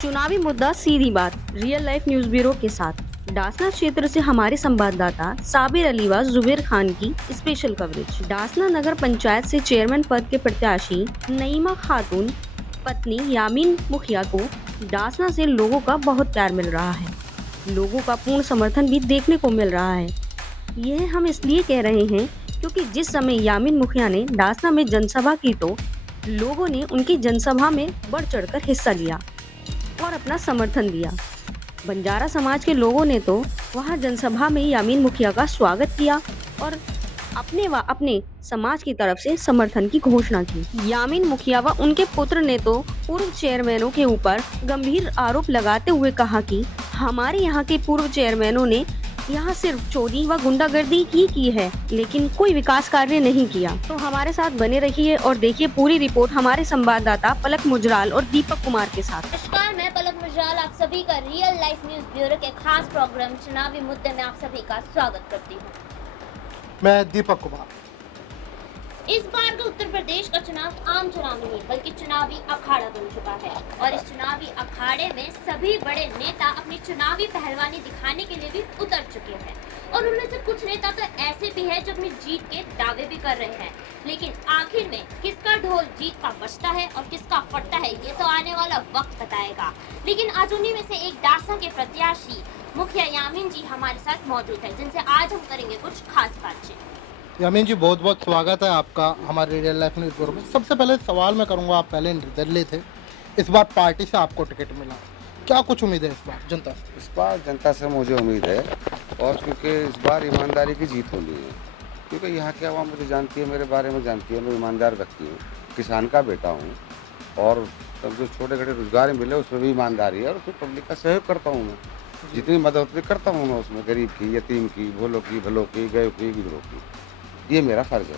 चुनावी मुद्दा सीधी बात रियल लाइफ न्यूज ब्यूरो के साथ डासना क्षेत्र से हमारे संवाददाता साबिर अली व जुबेर खान की स्पेशल कवरेज। डासना नगर पंचायत से चेयरमैन पद के प्रत्याशी नईमा खातून पत्नी यामीन मुखिया को डासना से लोगों का बहुत प्यार मिल रहा है। लोगों का पूर्ण समर्थन भी देखने को मिल रहा है। यह हम इसलिए कह रहे हैं क्योंकि जिस समय यामीन मुखिया ने डासना में जनसभा की तो लोगों ने उनकी जनसभा में बढ़ चढ़कर हिस्सा लिया और अपना समर्थन दिया। बंजारा समाज के लोगों ने तो वहां जनसभा में यामीन मुखिया का स्वागत किया और अपने समाज की तरफ से समर्थन की घोषणा की। यामीन मुखिया व उनके पुत्र ने तो पूर्व चेयरमैनों के ऊपर गंभीर आरोप लगाते हुए कहा कि हमारे यहाँ के पूर्व चेयरमैनों ने यहाँ सिर्फ चोरी व गुंडागर्दी की है, लेकिन कोई विकास कार्य नहीं किया। तो हमारे साथ बने रहिए और देखिए पूरी रिपोर्ट हमारे संवाददाता पलक मुजराल और दीपक कुमार के साथ। नमस्कार, मैं पलक मुजराल आप सभी का रियल लाइफ न्यूज ब्यूरो के खास प्रोग्राम चुनावी मुद्दे में आप सभी का स्वागत करती हूँ। मैं दीपक कुमार। इस बार का उत्तर प्रदेश का चुनाव आम चुनाव नहीं बल्कि चुनावी अखाड़ा बन चुका है और इस चुनावी अखाड़े में सभी बड़े नेता अपनी चुनावी पहलवानी दिखाने के लिए भी उतर चुके हैं और उनमें से कुछ नेता तो ऐसे भी हैं जो अपनी जीत के दावे भी कर रहे हैं, लेकिन आखिर में किसका ढोल जीत का बजता है और किसका फटता है ये तो आने वाला वक्त बताएगा। लेकिन आज उन्हीं में से एक डासना के प्रत्याशी मुखिया यामीन जी हमारे साथ मौजूद है, जिनसे आज हम करेंगे कुछ खास बातचीत। यामीन जी, बहुत बहुत स्वागत है आपका हमारे रियल लाइफ न्यूज़ ब्यूरो में। सबसे पहले सवाल मैं करूंगा, आप पहले निर्दलीय थे, इस बार पार्टी से आपको टिकट मिला, क्या कुछ उम्मीद है इस बार जनता से? इस बार जनता से मुझे उम्मीद है और क्योंकि इस बार ईमानदारी की जीत होनी है, क्योंकि यहाँ की आवाम मुझे जानती है, मेरे बारे में जानती है, मैं ईमानदार व्यक्ति हूँ, किसान का बेटा हूँ और तब जो छोटे छोटे रोजगार मिले उसमें भी ईमानदारी है और उसमें पब्लिक का सहयोग करता हूँ। मैं जितनी मदद करता हूँ मैं उसमें, गरीब की, यतीम की, भोलों की, भलों की, गयों की, गिरों की, ये मेरा फर्ज है।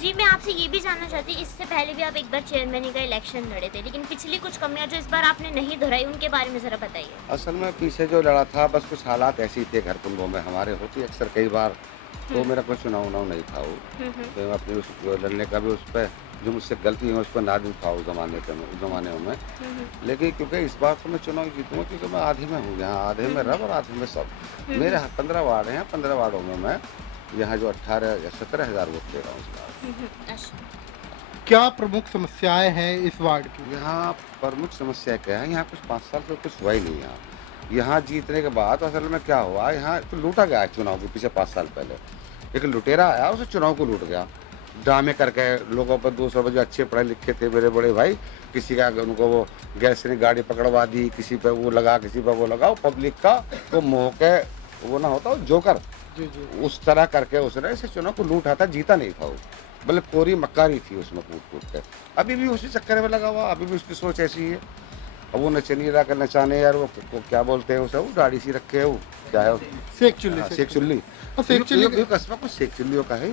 जी, मैं आपसे ये भी जानना चाहती हूँ, इससे पहले भी आप एक बार चेयरमैन का इलेक्शन लड़े थे, लेकिन पिछली कुछ कमियां जो इस बार आपने नहीं दोहराई उनके बारे में जरा बताइए। असल में पीछे जो लड़ा था बस कुछ हालात ऐसी थे घर कुंडों में हमारे होती अक्सर कई बार, तो मेरा कोई चुनाव नहीं था वो, तो मैं अपने उस लड़ने का भी उस पर जो मुझसे गलती है उस पर नाजुक था उस ज़माने में। लेकिन क्योंकि इस बार तो मैं चुनाव जीतूंगा क्योंकि मैं आधे में हूँ, यहाँ आधे में रब और आधे में सब। मेरे 15 वार्ड हैं, 15 वार्डों में मैं यहाँ जो 18 या 17,000 वोट दे रहा हूँ इस बार। क्या प्रमुख समस्याएं हैं इस वार्ड की? यहाँ प्रमुख समस्या क्या है, यहाँ कुछ 5 साल से कुछ हुआ ही नहीं। यहाँ जीतने के बाद असल में क्या हुआ, यहाँ तो लूटा गया है चुनाव के पीछे 5 साल पहले। एक लुटेरा आया, उसे चुनाव को लूट गया, ड्रामे करके लोगों पर 200 बजे अच्छे पढ़े लिखे थे मेरे बड़े भाई, किसी का उनको वो गैस ने गाड़ी पकड़वा दी, किसी पे वो लगा, किसी पे वो लगा, पब्लिक का वो मोह के वो ना होता वो जोकर, उस तरह करके उसने इसे चुनाव को लूटा था, जीता नहीं था वो, बल्कि कोरी मक्कारी थी उसमें कूट के। अभी भी उसी चक्कर में लगा हुआ, अभी भी उसकी सोच ऐसी है। अब वो नचनी रहा कर नचाने यार, वो क्या बोलते हैं उसे, वो दाढ़ी सी रखे है, वो क्या है, शेख चुल्ली। शेख चुल्ली। शेख चुल्ली कस्बा कुछ शेख चुल्लियों का है।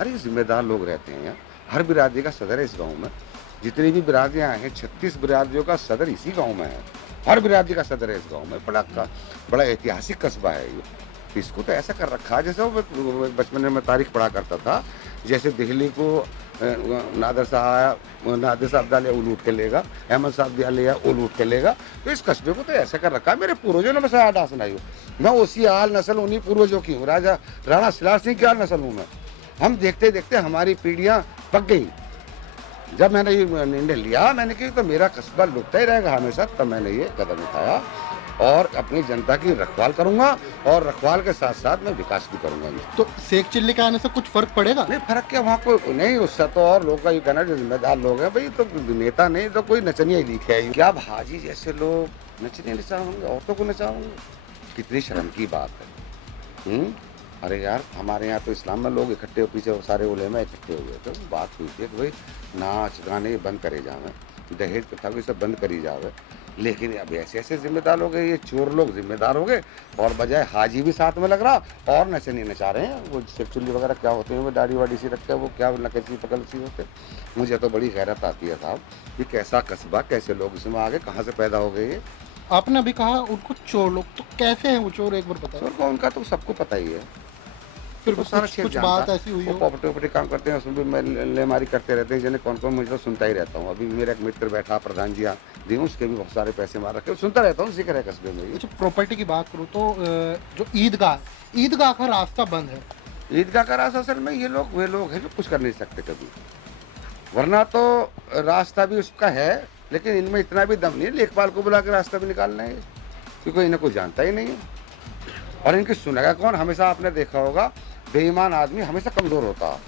अरे जिम्मेदार लोग रहते हैं यहाँ, हर बिरादरी का सदर है इस गाँव में, जितनी भी बिरादरियाँ हैं 36 बिरादरियों का सदर इसी गाँव में है, हर बिरादरी का सदर है इस गाँव में। बड़ा ऐतिहासिक कस्बा है ये। इसको तो ऐसा कर रखा है जैसे वो बचपन में मैं तारीख पढ़ा करता था, जैसे दिल्ली को नादिर साहब डाले वो लूट के लेगा, अहमद साहब दिया लिया वो लूट के लेगा, तो इस कस्बे को तो ऐसा कर रखा है। मेरे पूर्वजों ने मैं डांस सुनाई हूँ, मैं उसी आल नस्ल उन्हीं पूर्वजों की हूँ, राजा राणा सिलार सिंह की आल नस्ल हूँ मैं। हम देखते देखते हमारी पीढ़ियाँ पक गई। जब मैंने ये निर्णय लिया, मैंने कहा तो मेरा कस्बा लुटता ही रहेगा हमेशा, तब मैंने ये कदम उठाया और अपनी जनता की रखवाल करूंगा और रखवाल के साथ साथ मैं विकास भी करूंगा। तो शेख चिल्ली के आने से कुछ फर्क पड़ेगा? नहीं, फर्क क्या, वहाँ कोई नहीं, उससे तो और लोग का ये कहना जो जिम्मेदार लोग हैं भाई, तो नेता नहीं तो कोई नचनिया ही दिखे है क्या, भाजी जैसे लोग नचने नचाओगे, औरतों को नचाओगे, कितनी शर्म की बात है। अरे यार, हमारे यहाँ तो इस्लाम में लोग इकट्ठे पीछे सारे उलेमा इकट्ठे हो गए, तो बात हुई थी कि भाई नाच गाने बंद करे जावे, दहेज प्रथा को सब बंद करी जावे, लेकिन अब ऐसे ऐसे जिम्मेदार हो गए, ये चोर लोग जिम्मेदार हो गए और बजाय हाजी भी साथ में लग रहा और नचनी नचा रहे हैं। वो शेख चुल्ली वगैरह क्या होते हैं, वो दाढ़ी वाड़ी सी रखते हैं, वो क्या नकसी पकड़ सी होते। मुझे तो बड़ी गैरत आती है साहब, ये कैसा कस्बा, कैसे लोग इसमें आ गए, कहाँ से पैदा हो गए। आपने अभी कहा उनको चोर लोग, तो कैसे हैं वो चोर, एक बार बताओ। चोर को उनका तो सबको पता ही है, फिर तो सारा कुछ क्षेत्र कुछ जानता बात है। ऐसी हुई वो हो? प्रॉपर्टी काम करते हैं, उसमें भी मैं लेमारी करते रहते हैं, जिन्हें कौन कौन मुझे तो सुनता ही रहता हूँ। अभी मेरा एक मित्र बैठा प्रधान जी दी, उसके भी बहुत सारे पैसे मार रखे, सुनता रहता हूँ, जिक्र है कस्बे में। अच्छा, प्रॉपर्टी की बात करूँ तो जो ईदगाह का रास्ता बंद है। ईदगाह का रास्ता असल में ये लोग वे लोग हैं जो कुछ कर नहीं सकते कभी, वरना तो रास्ता भी उसका है, लेकिन इनमें इतना भी दम नहीं है लेखपाल को बुला के रास्ता भी निकालना है, क्योंकि इन्हें कोई जानता ही नहीं है। और इनकी सुनेगा कौन? हमेशा आपने देखा होगा, बेईमान आदमी हमेशा कमजोर होता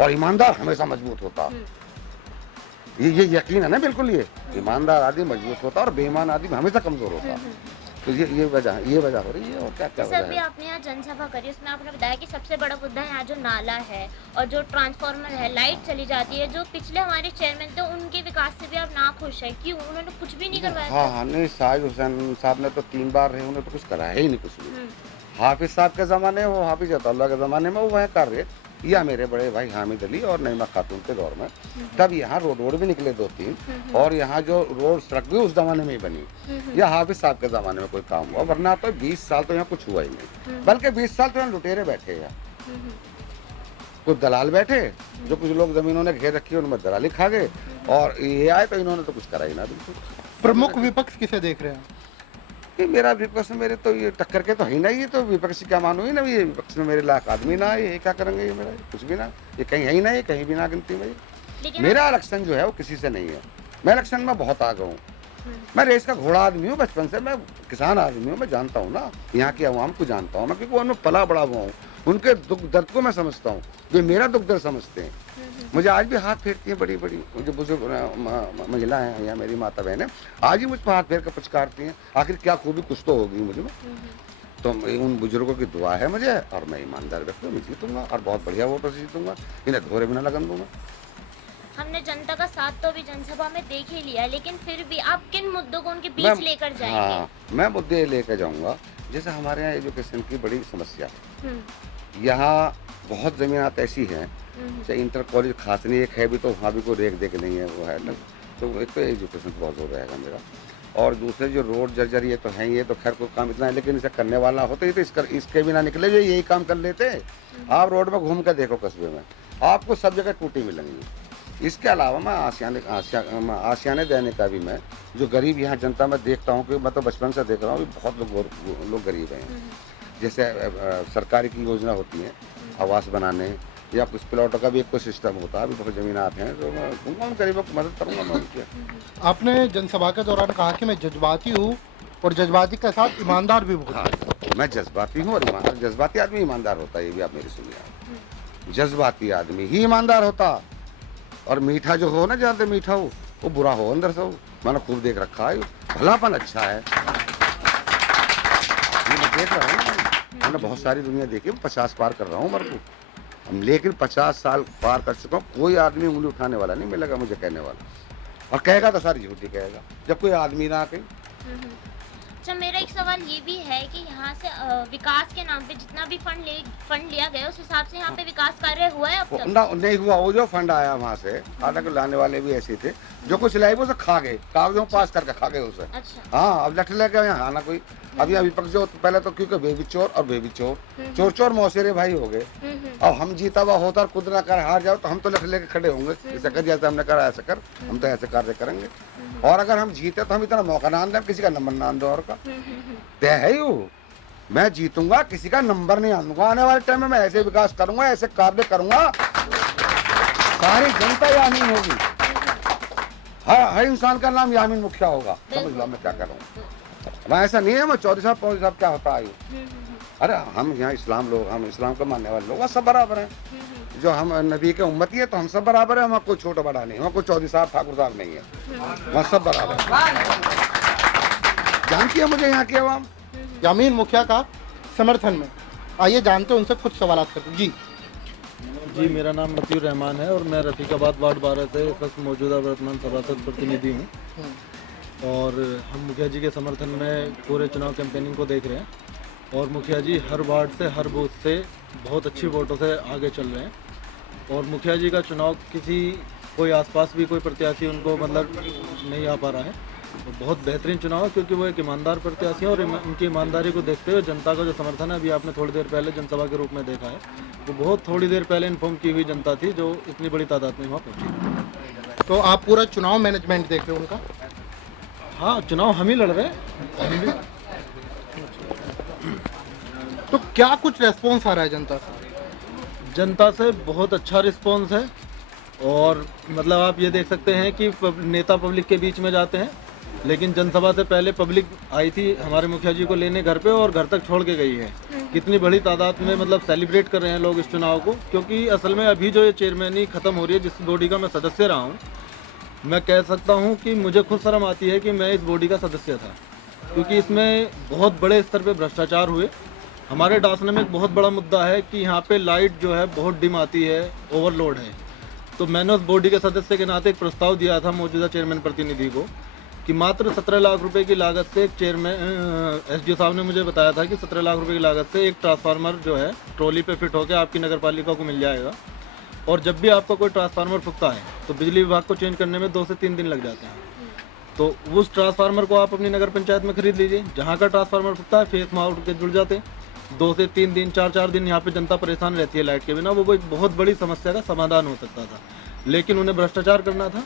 और ईमानदार हमेशा मजबूत होता। ये यकीन है ना, बिल्कुल। ये ईमानदार आदमी मजबूत होता और बेईमान आदमी हमेशा कमजोर होता। तो ये वजह हो रही है। और क्या क्या जैसे वजह अभी है? आपने यहाँ जनसभा करी, उसमें आपने बताया कि सबसे बड़ा मुद्दा यहाँ जो नाला है और जो ट्रांसफार्मर है, लाइट चली जाती है। जो पिछले हमारे चेयरमैन थे, उनके विकास से भी आप नाखुश है, क्यों? उन्होंने कुछ भी नहीं करवाया? हाँ, नहीं, साहिद हुसैन साहब ने तो 3 बार रहे, उन्होंने तो कुछ कराया ही नहीं कुछ भी। हाफिज साहब के ज़माने, वो हाफिज अताउल्लाह के ज़माने में वो वह कर रहे, या मेरे बड़े भाई हामिद अली और नईमा खातून के दौर में, तब यहाँ रोड भी निकले 2-3, और यहाँ जो रोड सड़क भी उस ज़माने में ही बनी, या हाफिज साहब के ज़माने में कोई काम हुआ। वरना तो 20 साल तो यहाँ कुछ हुआ ही नहीं, बल्कि 20 साल तो यहाँ लुटेरे बैठे हैं। कुछ दलाल बैठे, जो कुछ लोग ज़मीनों ने घेर रखी है, उनमें दलाली खा गए, और ये आए तो इन्होंने तो कुछ करा ही ना बिल्कुल। प्रमुख विपक्ष किसे देख रहे हैं? कि मेरा विपक्ष में मेरे तो ये टक्कर के तो है ही ना, ये तो विपक्ष क्या मानू ही ना, ये विपक्ष में मेरे लायक आदमी ना, ये क्या करेंगे? ये मेरा कुछ भी ना, ये कहीं है ही ना, ये कहीं भी ना गिनती में। लेकिन मेरा इलेक्शन जो है वो किसी से नहीं है। मैं इलेक्शन में बहुत आगे हूँ, मैं रेस का घोड़ा आदमी हूँ, बचपन से मैं किसान आदमी हूँ, मैं जानता हूँ ना यहाँ की आवाम को जानता हूँ मैं, क्योंकि उनमें पला बड़ा हुआ हूँ, उनके दुख दर्द को मैं समझता हूँ, वे मेरा दुख दर्द समझते हैं। मुझे आज भी हाथ फेरती हैं बड़ी बड़ी जो बुजुर्ग महिला हैं या मेरी माता बहन है, आज ही मुझ पर हाथ फेर कर पुचकारती हैं। आखिर क्या खूबी कुछ तो होगी मुझ में। तो उन बुजुर्गों की दुआ है मुझे, और मैं ईमानदार व्यक्ति हूँ, मैं जीतूंगा और बहुत बढ़िया वोटों से जीतूंगा, इन्हें धोरे बिना लगन दूंगा। हमने जनता का साथ तो अभी जनसभा में देख ही लिया, लेकिन फिर भी आप किन मुद्दों को उनके बीच मैं- लेकर जाएंगे? हाँ, मैं मुद्दे लेकर जाऊंगा। जैसे हमारे यहाँ एजुकेशन की बड़ी समस्या है, यहाँ बहुत ज़मीनात ऐसी हैं, चाहे इंटर कॉलेज खास नहीं, एक है भी तो वहाँ भी कोई रेख देख नहीं है, वो है ना। तो एक तो एजुकेशन बहुत जोर रहेगा मेरा, और दूसरे जो रोड जर्जर ये तो हैं, ये तो खैर कोई काम इतना है, लेकिन इसे करने वाला होता ही तो इसके बिना निकले हुए यही काम कर लेते। आप रोड में घूम कर देखो कस्बे में, आपको सब जगह टूटी मिलेंगी। इसके अलावा मैं आशियाने देने का भी, मैं जो गरीब यहाँ जनता में देखता हूँ, कि मैं तो बचपन से देख रहा हूँ, बहुत लोग गरीब हैं। जैसे सरकारी की योजना होती है आवास बनाने, या कुछ प्लॉटों का भी एक कोई सिस्टम होता है, अभी बहुत ज़मीनात हैं, तो मैं दूंगा उन गरीबों को मदद करूँगा मैं उनकी। आपने जनसभा के दौरान कहा कि मैं जज्बाती हूँ और जज्बाती के साथ ईमानदार भी बहुत। हाँ, मैं जज्बाती हूँ और ईमानदार। जज्बाती आदमी ईमानदार होता है, ये भी आप मेरी सुनिए। जज्बाती आदमी ही ईमानदार होता, और मीठा जो हो ना, जहाँ मीठा हो वो बुरा हो अंदर से हो। मैंने खूब देख रखा है, भलापन अच्छा है, ये मैं देख रहा हूँ। मैंने बहुत सारी दुनिया देखी, 50 पार कर रहा हूँ मेरे को, लेकिन 50 साल पार कर चुका हूँ, कोई आदमी उंगली उठाने वाला नहीं मिलेगा मुझे कहने वाला, और कहेगा तो सारी झूठी कहेगा, जब कोई आदमी ना कहे। अच्छा, मेरा एक सवाल ये भी है कि यहाँ से विकास के नाम पे जितना भी फंड लिया गया, उस हिसाब से यहाँ पे विकास कार्य हुआ है अब तक? ना, नहीं हुआ। वो जो फंड आया वहाँ से, हालांकि लाने वाले भी ऐसे थे, जो कुछ लाए वो खा गए, कागजों पास करके खा गए उसे। अच्छा। हाँ, अब लठ लेके यहाँ आना कोई। अब यहाँ विपक्ष जो पहले तो, क्योंकि बेबी चोर और बेबी चोर, चोर चोर मौसेरे भाई हो गए। अब हम जीता हुआ होता और खुद ना कर हार जाओ, तो हम तो लठ लेके खड़े होंगे, ऐसा कर जैसे हमने करा ऐसा कर, हम तो ऐसे कार्य करेंगे। और अगर हम जीते तो हम इतना मौका ना दें, किसी का नंबर ना दो, और का तय है ही वो। मैं जीतूंगा, किसी का नंबर नहीं आऊंगा। आने वाले टाइम में मैं ऐसे विकास करूंगा, ऐसे कार्य करूंगा, सारी जनता यामीन होगी। हर इंसान का नाम यामीन मुखिया होगा। समझ लो मैं क्या कर रहा हूँ। मैं ऐसा नहीं है मैं चौधरी साहब पौधरी साहब क्या होता है। अरे हम यहाँ इस्लाम लोग, हम इस्लाम को मानने वाले लोग सब बराबर हैं। जो हम नबी के उम्मती है तो हम सब बराबर है। हमारा कोई छोटा बड़ा नहीं, हमारा कोई चौधरी साहब ठाकुर साहब नहीं है, वहाँ सब बराबर है। जानती है मुझे यहाँ की आवाम। यामीन मुखिया का समर्थन में आइए जानते हैं उनसे कुछ सवाल करते जी। जी, मेरा नाम मतीउर रहमान है और मैं रफीकाबाद वार्ड 12 से इस वक्त मौजूदा वर्तमान सभासद प्रतिनिधि हूँ। और हम मुखिया जी के समर्थन में पूरे चुनाव कैंपेनिंग को देख रहे हैं, और मुखिया जी हर वार्ड से, हर बूथ से बहुत अच्छी वोटों से आगे चल रहे हैं। और मुखिया जी का चुनाव कोई आसपास भी कोई प्रत्याशी उनको मतलब नहीं आ पा रहा है, वो बहुत बेहतरीन चुनाव है, क्योंकि वो एक ईमानदार प्रत्याशी है और उनकी ईमानदारी को देखते हुए जनता का जो समर्थन है, अभी आपने थोड़ी देर पहले जनसभा के रूप में देखा है, वो बहुत थोड़ी देर पहले इन्फॉर्म की हुई जनता थी जो इतनी बड़ी तादाद में वहाँ पहुँची। तो आप पूरा चुनाव मैनेजमेंट देख रहे हो उनका? हाँ, चुनाव हम ही लड़ रहे हैं, हम भी। तो क्या कुछ रेस्पॉन्स आ रहा है जनता से? जनता से बहुत अच्छा रिस्पॉन्स है, और मतलब आप ये देख सकते हैं कि नेता पब्लिक के बीच में जाते हैं, लेकिन जनसभा से पहले पब्लिक आई थी हमारे मुखिया जी को लेने घर पे, और घर तक छोड़ के गई है। कितनी बड़ी तादाद में मतलब सेलिब्रेट कर रहे हैं लोग इस चुनाव को, क्योंकि असल में अभी जो ये चेयरमैनी ख़त्म हो रही है, जिस बॉडी का मैं सदस्य रहा हूँ, मैं कह सकता हूँ कि मुझे खुद शर्म आती है कि मैं इस बॉडी का सदस्य था, क्योंकि इसमें बहुत बड़े स्तर पे भ्रष्टाचार हुए। हमारे डासना में एक बहुत बड़ा मुद्दा है कि यहाँ पे लाइट जो है बहुत डिम आती है, ओवरलोड है। तो मैंने उस बॉडी के सदस्य के नाते एक प्रस्ताव दिया था मौजूदा चेयरमैन प्रतिनिधि को कि मात्र 17 लाख रुपए की लागत से एक चेयरमैन एसडीओ साहब ने मुझे बताया था कि 17 लाख रुपए की लागत से एक ट्रांसफार्मर जो है ट्रॉली पे फिट होकर आपकी नगर पालिका को मिल जाएगा, और जब भी आपका कोई ट्रांसफार्मर फूकता है तो बिजली विभाग को चेंज करने में 2 से 3 दिन लग जाते हैं। तो उस ट्रांसफार्मर को आप अपनी नगर पंचायत में खरीद लीजिए, जहाँ का ट्रांसफार्मर फूकता है फेस माउंट के जुड़ जाते हैं। 2 से 3 दिन 4 दिन यहाँ पे जनता परेशान रहती है लाइट के बिना, वो एक बहुत बड़ी समस्या का समाधान हो सकता था, लेकिन उन्हें भ्रष्टाचार करना था।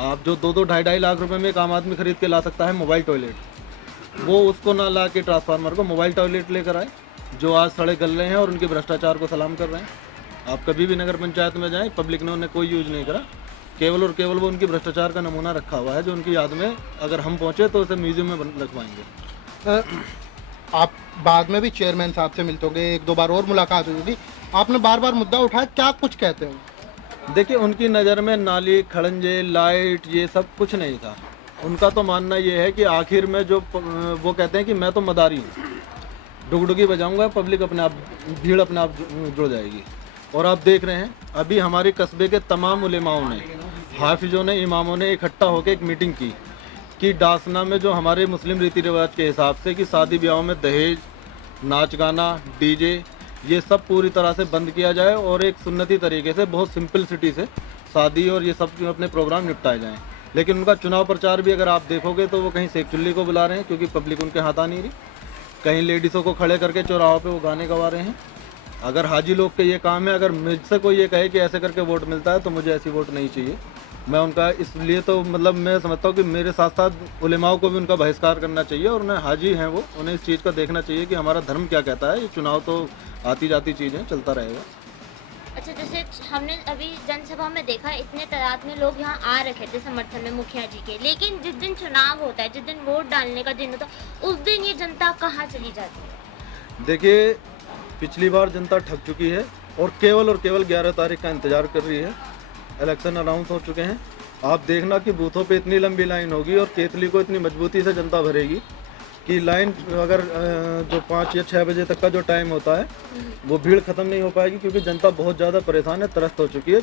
आप जो 2-2 ढाई लाख रुपए में एक आम आदमी खरीद के ला सकता है मोबाइल टॉयलेट, वो उसको ना ला के ट्रांसफार्मर को मोबाइल टॉयलेट लेकर आए, जो आज सड़े गल रहे हैं और उनके भ्रष्टाचार को सलाम कर रहे हैं। आप कभी भी नगर पंचायत में जाएं, पब्लिक ने उन्हें कोई यूज नहीं करा, केवल और केवल वो उनकी भ्रष्टाचार का नमूना रखा हुआ है, जो उनकी याद में अगर हम पहुँचे तो उसे म्यूजियम में रखवाएंगे। आप बाद में भी चेयरमैन साहब से मिलते होंगे, 1-2 बार और मुलाकात हुई होगी, आपने बार बार मुद्दा उठाया, क्या कुछ कहते हो? देखिए, उनकी नज़र में नाली, खड़ंजे, लाइट ये सब कुछ नहीं था। उनका तो मानना ये है कि आखिर में जो वो कहते हैं कि मैं तो मदारी हूँ, डुगडुगी बजाऊंगा, पब्लिक अपने आप, भीड़ अपने आप जुड़ जाएगी। और आप देख रहे हैं अभी हमारे कस्बे के तमाम उलेमाओं ने, हाफिजों ने, इमामों ने इकट्ठा होकर एक मीटिंग की कि डासना में जो हमारे मुस्लिम रीति रिवाज के हिसाब से कि शादी ब्याहों में दहेज, नाच गाना, डीजे, ये सब पूरी तरह से बंद किया जाए और एक सुन्नती तरीके से बहुत सिंपलिसिटी से शादी और ये सब अपने प्रोग्राम निपटाए जाएं। लेकिन उनका चुनाव प्रचार भी अगर आप देखोगे तो वो कहीं शेख चुल्ली को बुला रहे हैं, क्योंकि पब्लिक उनके हाथ आ नहीं रही, कहीं लेडीज़ों को खड़े करके चौराहों पे वो गाने गवा रहे हैं। अगर हाजी लोग के ये काम है, अगर मुझसे कोई ये कहे कि ऐसे करके वोट मिलता है तो मुझे ऐसी वोट नहीं चाहिए। मैं उनका इसलिए तो मतलब मैं समझता हूँ कि मेरे साथ साथ उलेमाओं को भी उनका बहिष्कार करना चाहिए, और उन्हें हाजी हैं वो, उन्हें इस चीज़ का देखना चाहिए कि हमारा धर्म क्या कहता है। ये चुनाव तो आती जाती चीज़ें, चलता रहेगा। अच्छा, जैसे हमने अभी जनसभा में देखा इतने तादाद में लोग यहाँ आ रखे थे समर्थन में मुखिया जी के, लेकिन जिस दिन चुनाव होता है, जिस दिन वोट डालने का दिन होता है, उस दिन ये जनता कहाँ चली जाती है? देखिए, पिछली बार जनता ठग चुकी है और केवल 11 तारीख का इंतज़ार कर रही है। इलेक्शन अनाउंस हो चुके हैं, आप देखना कि बूथों पे इतनी लंबी लाइन होगी और केतली को इतनी मजबूती से जनता भरेगी कि लाइन अगर जो 5 या 6 बजे तक का जो टाइम होता है वो भीड़ खत्म नहीं हो पाएगी, क्योंकि जनता बहुत ज़्यादा परेशान है, त्रस्त हो चुकी है,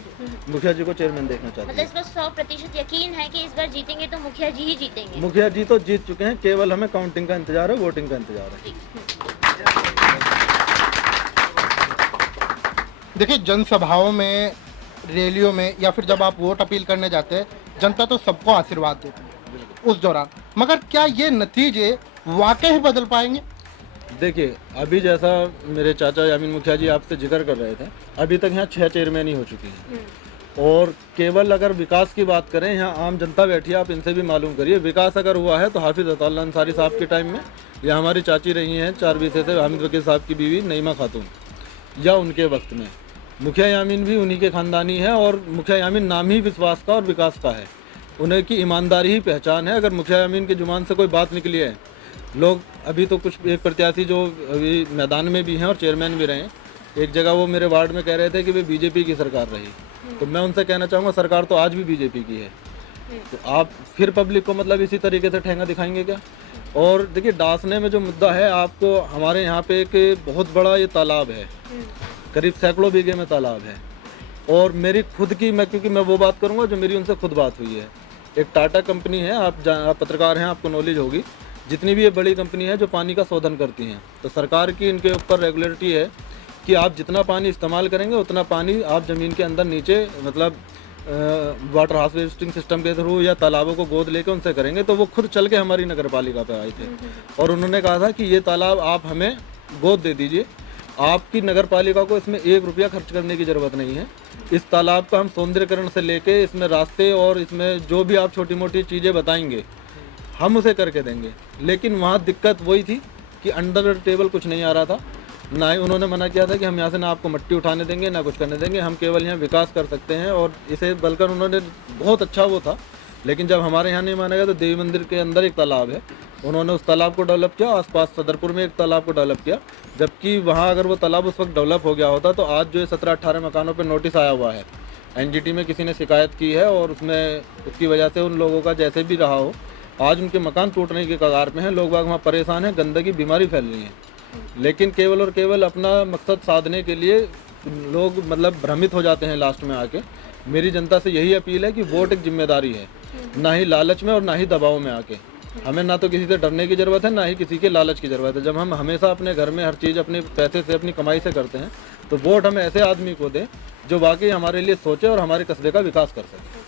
मुखिया जी को चेयरमैन देखना चाहती मतलब है। इस बार 100% यकीन है कि इस बार जीतेंगे तो मुखिया जी ही जीतेंगे? मुखिया जी तो जीत चुके हैं, केवल हमें काउंटिंग का इंतजार है, वोटिंग का इंतजार है। देखिए, जनसभाओं में, रैलियों में, या फिर जब आप वोट अपील करने जाते हैं, जनता तो सबको आशीर्वाद देती है उस दौरान, मगर क्या ये नतीजे वाकई ही बदल पाएंगे? देखिए, अभी जैसा मेरे चाचा यामीन मुखिया जी आपसे जिक्र कर रहे थे, अभी तक यहाँ 6 चेयरमैन ही हो चुकी हैं, और केवल अगर विकास की बात करें, यहाँ आम जनता बैठी है, आप इनसे भी मालूम करिए, विकास अगर हुआ है तो हाफिज अताउल्लाह अंसारी साहब के टाइम में, या हमारी चाची रही हैं 4 बीसे से हामिद वकील साहब की बीवी नईमा खातून, या उनके वक्त में मुखिया यामीन भी उन्हीं के ख़ानदानी है, और मुखिया यामीन नाम ही विश्वास का और विकास का है, उन्हें की ईमानदारी ही पहचान है। अगर मुखिया यामीन की जुबान से कोई बात निकली है, लोग अभी तो कुछ एक प्रत्याशी जो अभी मैदान में भी हैं और चेयरमैन भी रहे हैं, एक जगह वो मेरे वार्ड में कह रहे थे कि वे बीजेपी की सरकार रही, तो मैं उनसे कहना चाहूँगा सरकार तो आज भी बीजेपी की है, तो आप फिर पब्लिक को मतलब इसी तरीके से ठेंगा दिखाएंगे क्या? और देखिए, डासने में जो मुद्दा है, आपको हमारे यहाँ पे एक बहुत बड़ा ये तालाब है, करीब सैकड़ों बीघे में तालाब है, और मेरी खुद की, क्योंकि मैं वो बात करूँगा जो मेरी उनसे खुद बात हुई है। एक टाटा कंपनी है, आप पत्रकार हैं, आपको नॉलेज होगी, जितनी भी ये बड़ी कंपनी है जो पानी का शोधन करती हैं, तो सरकार की इनके ऊपर रेगुलेटरी है कि आप जितना पानी इस्तेमाल करेंगे उतना पानी आप ज़मीन के अंदर नीचे मतलब वाटर हार्वेस्टिंग सिस्टम के थ्रू या तालाबों को गोद लेके उनसे करेंगे, तो वो खुद चल के हमारी नगर पालिका पे आए थे और उन्होंने कहा था कि ये तालाब आप हमें गोद दे दीजिए, आपकी नगर पालिका को इसमें 1 रुपया खर्च करने की ज़रूरत नहीं है। इस तालाब का हम सौंदर्यकरण से लेके इसमें रास्ते और इसमें जो भी आप छोटी मोटी चीज़ें बताएंगे हम उसे करके देंगे। लेकिन वहाँ दिक्कत वही थी कि अंडर टेबल कुछ नहीं आ रहा था, ना ही उन्होंने मना किया था कि हम यहाँ से ना आपको मिट्टी उठाने देंगे ना कुछ करने देंगे, हम केवल यहाँ विकास कर सकते हैं। और इसे बल्कि उन्होंने बहुत अच्छा वो था, लेकिन जब हमारे यहाँ नहीं माना गया तो देवी मंदिर के अंदर एक तालाब है, उन्होंने उस तालाब को डेवलप किया, आसपास सदरपुर में एक तालाब को डेवलप किया, जबकि वहाँ अगर वो तालाब उस वक्त डेवलप हो गया होता तो आज जो 17-18 मकानों पर नोटिस आया हुआ है, एनजीटी में किसी ने शिकायत की है और उसमें उसकी वजह से उन लोगों का जैसे भी रहा हो, आज उनके मकान टूटने के कगार पे हैं, लोग बाग वहाँ परेशान हैं, गंदगी बीमारी फैल रही है। लेकिन केवल और केवल अपना मकसद साधने के लिए लोग मतलब भ्रमित हो जाते हैं लास्ट में आके। मेरी जनता से यही अपील है कि वोट एक जिम्मेदारी है, ना ही लालच में और ना ही दबाव में आके। हमें ना तो किसी से डरने की ज़रूरत है, ना ही किसी के लालच की ज़रूरत है। जब हम हमेशा अपने घर में हर चीज़ अपने पैसे से अपनी कमाई से करते हैं तो वोट हम ऐसे आदमी को दें जो वाकई हमारे लिए सोचे और हमारे कस्बे का विकास कर सके।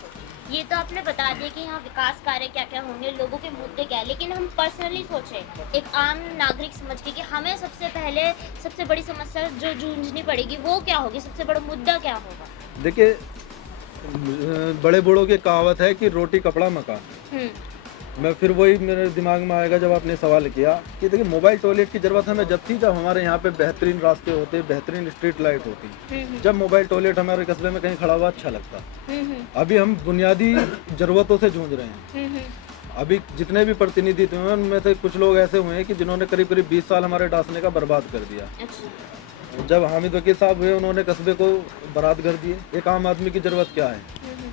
ये तो आपने बता दिया कि यहाँ विकास कार्य क्या क्या होंगे, लोगों के मुद्दे क्या है, लेकिन हम पर्सनली सोचें एक आम नागरिक समझ के कि हमें सबसे पहले सबसे बड़ी समस्या जो जूझनी पड़ेगी वो क्या होगी, सबसे बड़ा मुद्दा क्या होगा? देखिए, बड़े बूढ़ों की कहावत है कि रोटी कपड़ा मकान। मैं फिर वही मेरे दिमाग में आएगा जब आपने सवाल किया कि देखिए मोबाइल टॉयलेट की ज़रूरत हमें जब थी जब हमारे यहाँ पे बेहतरीन रास्ते होते, बेहतरीन स्ट्रीट लाइट होती, जब मोबाइल टॉयलेट हमारे कस्बे में कहीं खड़ा हुआ अच्छा लगता। अभी हम बुनियादी ज़रूरतों से जूझ रहे हैं। अभी जितने भी प्रतिनिधि थे उनमें से कुछ लोग ऐसे हुए हैं कि जिन्होंने करीब करीब 20 साल हमारे डासने का बर्बाद कर दिया। जब हामिद वकील साहब हुए उन्होंने कस्बे को बरात कर दिए। एक आम आदमी की ज़रूरत क्या है?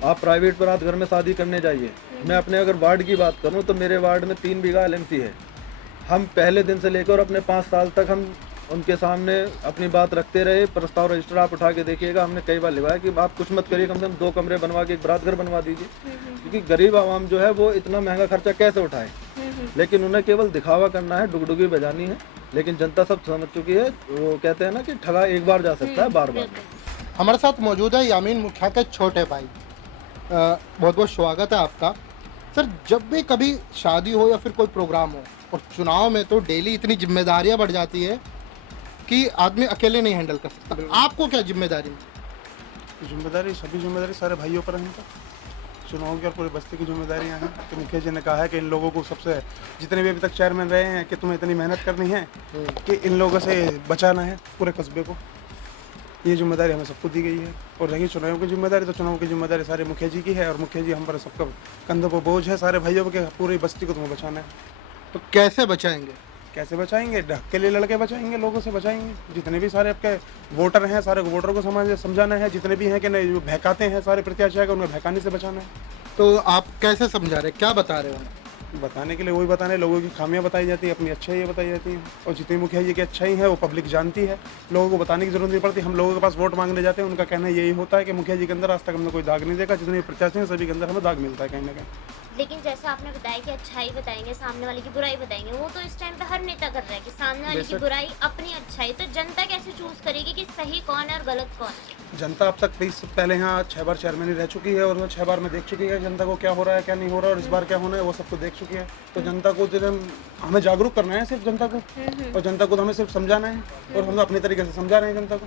आप प्राइवेट बरात घर में शादी करने जाइए। मैं अपने अगर वार्ड की बात करूं तो मेरे वार्ड में 3 बीघा एलएमसी है। हम पहले दिन से लेकर अपने 5 साल तक हम उनके सामने अपनी बात रखते रहे। प्रस्ताव रजिस्टर आप उठा के देखिएगा, हमने कई बार लिखवाया कि आप कुछ मत करिए, कम से कम 2 कमरे बनवा के एक बरात घर बनवा दीजिए, क्योंकि गरीब आवाम जो है वो इतना महंगा खर्चा कैसे उठाए। लेकिन उन्हें केवल दिखावा करना है, डुगडुगी बजानी है। लेकिन जनता सब समझ चुकी है। वो कहते हैं ना कि ठगा एक बार जा सकता है, बार बार। हमारे साथ मौजूद है यामीन मुखिया के छोटे भाई। बहुत बहुत स्वागत है आपका। सर, जब भी कभी शादी हो या फिर कोई प्रोग्राम हो और चुनाव में तो डेली इतनी जिम्मेदारियां बढ़ जाती है कि आदमी अकेले नहीं हैंडल कर सकता। आपको क्या जिम्मेदारी? जिम्मेदारी सभी जिम्मेदारी सारे भाइयों पर है। चुनाव की और पूरी बस्ती की जिम्मेदारियां हैं। कि मुखिया जी ने कहा है कि इन लोगों को सबसे जितने भी अभी तक चेयरमैन रहे हैं कि तुम्हें इतनी मेहनत करनी है कि इन लोगों से बचाना है पूरे कस्बे को। ये जिम्मेदारी हमें सबको दी गई है। और रही चुनाव की जिम्मेदारी तो चुनाव की जिम्मेदारी सारे मुखिया जी की है और मुखिया जी हम पर सबका कंधों पर बोझ है सारे भाइयों के। पूरी बस्ती को तुम्हें बचाना है। तो कैसे बचाएंगे? कैसे बचाएंगे? ढक के लिए लड़के बचाएंगे, लोगों से बचाएंगे। जितने भी सारे आपके वोटर हैं सारे वोटर को समझाना है। जितने भी हैं कि नहीं जो बहकाते हैं सारे प्रत्याशी को उन्हें बहकाने से बचाना है। तो आप कैसे समझा रहे, क्या बता रहे हो? बताने के लिए वही बताने, लोगों की खामियां बताई जाती है, अपनी अच्छाई बताई जाती हैं। और जितनी मुखिया जी की अच्छाई है वो पब्लिक जानती है, लोगों को बताने की जरूरत नहीं पड़ती। हम लोगों के पास वोट मांगने जाते हैं, उनका कहना यही होता है कि मुखिया जी के अंदर आज तक हमने कोई दाग नहीं देखा। जितने प्रत्याशी हैं सभी के अंदर हमें दाग मिलता है कहीं ना कहीं। लेकिन जैसा आपने बताया कि अच्छाई बताएंगे, सामने वाले की बुराई बताएंगे, वो तो इस टाइम पे हर नेता कर रहा है कि सामने वाले की बुराई अपनी अच्छाई। तो जनता कैसे चूज करेगी कि सही कौन है और गलत कौन है? जनता अब तक 20 पहले यहाँ 6 बार चेयरमैन रह चुकी है और 6 बार में देख चुकी है जनता को क्या हो रहा है क्या नहीं हो रहा है और इस बार क्या होना है वो सबको देख चुकी है। तो जनता को हमें जागरूक करना है सिर्फ जनता को, और जनता को हमें सिर्फ समझाना है और हम अपने तरीके से समझा रहे हैं जनता को।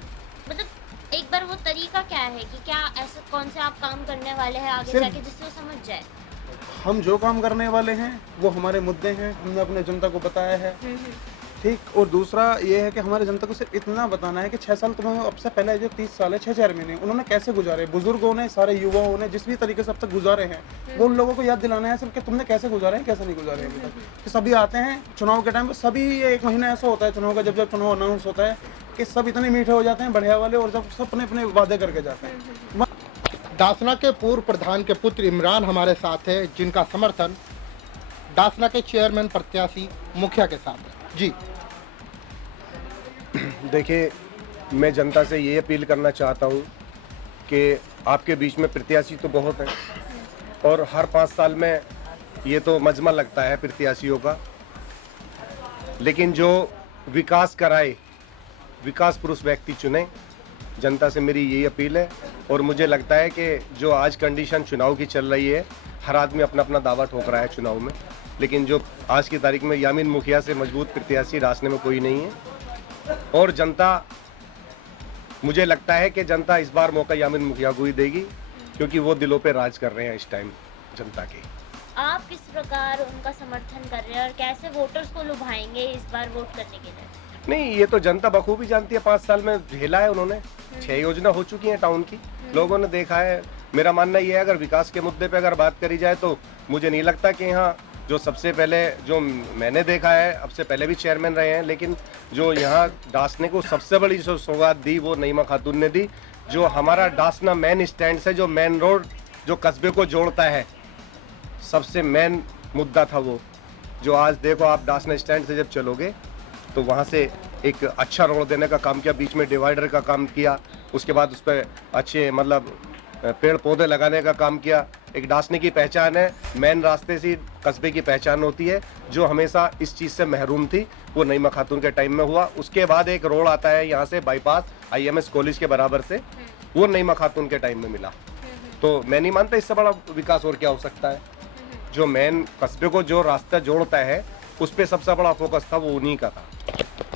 मतलब एक बार वो तरीका क्या है कि क्या ऐसा कौन से आप काम करने वाले हैं आगे जाके जिससे वो समझ जाए? हम जो काम करने वाले हैं वो हमारे मुद्दे हैं, हमने अपने जनता को बताया है। ठीक। और दूसरा ये है कि हमारे जनता को सिर्फ इतना बताना है कि 6 साल तुम्हें अब से पहले जो 30 साल है 6 चेयरमैन हैं उन्होंने कैसे गुजारे, बुजुर्गों ने सारे युवाओं ने जिस भी तरीके से अब तक गुजारे हैं वो उन लोगों को याद दिलाना है सिर्फ कि तुमने कैसे गुजारे हैं कैसे नहीं गुजारे अभी तक। कि सभी आते हैं चुनाव के टाइम पर, सभी 1 महीना ऐसा होता है चुनाव का, जब चुनाव अनाउंस होता है कि सब इतने मीठे हो जाते हैं बढ़िया वाले और जब सब अपने अपने वादे करके जाते हैं। डासना के पूर्व प्रधान के पुत्र इमरान हमारे साथ है, जिनका समर्थन डासना के चेयरमैन प्रत्याशी मुखिया के साथ है। जी देखिए, मैं जनता से ये अपील करना चाहता हूँ कि आपके बीच में प्रत्याशी तो बहुत हैं और हर 5 साल में ये तो मजमा लगता है प्रत्याशियों का, लेकिन जो विकास कराए, विकास पुरुष व्यक्ति चुने। जनता से मेरी यही अपील है और मुझे लगता है कि जो आज कंडीशन चुनाव की चल रही है, हर आदमी अपना अपना दावा ठोक रहा है चुनाव में, लेकिन जो आज की तारीख में यामीन मुखिया से मजबूत प्रत्याशी रास्ते में कोई नहीं है। और जनता, मुझे लगता है कि जनता इस बार मौका यामीन मुखिया को ही देगी, क्योंकि वो दिलों पे राज कर रहे हैं इस टाइम जनता के। आप किस प्रकार उनका समर्थन कर रहे हैं और कैसे वोटर्स को लुभाएंगे इस बार वोट करने के लिए? नहीं, ये तो जनता बखूबी जानती है। 5 साल में झेला है उन्होंने, 6 योजना हो चुकी हैं टाउन की, लोगों ने देखा है। मेरा मानना ये है, अगर विकास के मुद्दे पे अगर बात करी जाए तो मुझे नहीं लगता कि यहाँ जो सबसे पहले, जो मैंने देखा है, अब से पहले भी चेयरमैन रहे हैं, लेकिन जो यहाँ डासने को सबसे बड़ी जो सौगात दी वो नईमा खातून ने दी। जो हमारा डासना मेन स्टैंड से जो मेन रोड जो कस्बे को जोड़ता है, सबसे मेन मुद्दा था वो। जो आज देखो आप डासना स्टैंड से जब चलोगे तो वहाँ से एक अच्छा रोड देने का काम किया, बीच में डिवाइडर का काम किया, उसके बाद उस पर अच्छे मतलब पेड़ पौधे लगाने का काम किया। एक डासने की पहचान है, मेन रास्ते से कस्बे की पहचान होती है, जो हमेशा इस चीज़ से महरूम थी, वो नईमा खातून के टाइम में हुआ। उसके बाद एक रोड आता है यहाँ से बाईपास IMS कॉलेज के बराबर से, वो नईमा खातून के टाइम में मिला। तो मैं नहीं मानता इससे बड़ा विकास और क्या हो सकता है। जो मेन कस्बे को जो रास्ता जोड़ता है, उस पर सबसे बड़ा फोकस था, वो उन्हीं का था।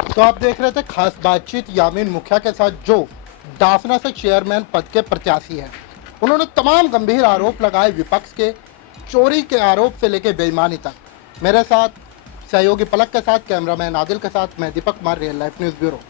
तो आप देख रहे थे खास बातचीत यामीन मुखिया के साथ, जो डासना से चेयरमैन पद के प्रत्याशी हैं। उन्होंने तमाम गंभीर आरोप लगाए, विपक्ष के चोरी के आरोप से लेकर बेईमानी तक। मेरे साथ सहयोगी पलक के साथ, कैमरामैन आदिल के साथ, मैं Deepak Kumar, real life news bureau.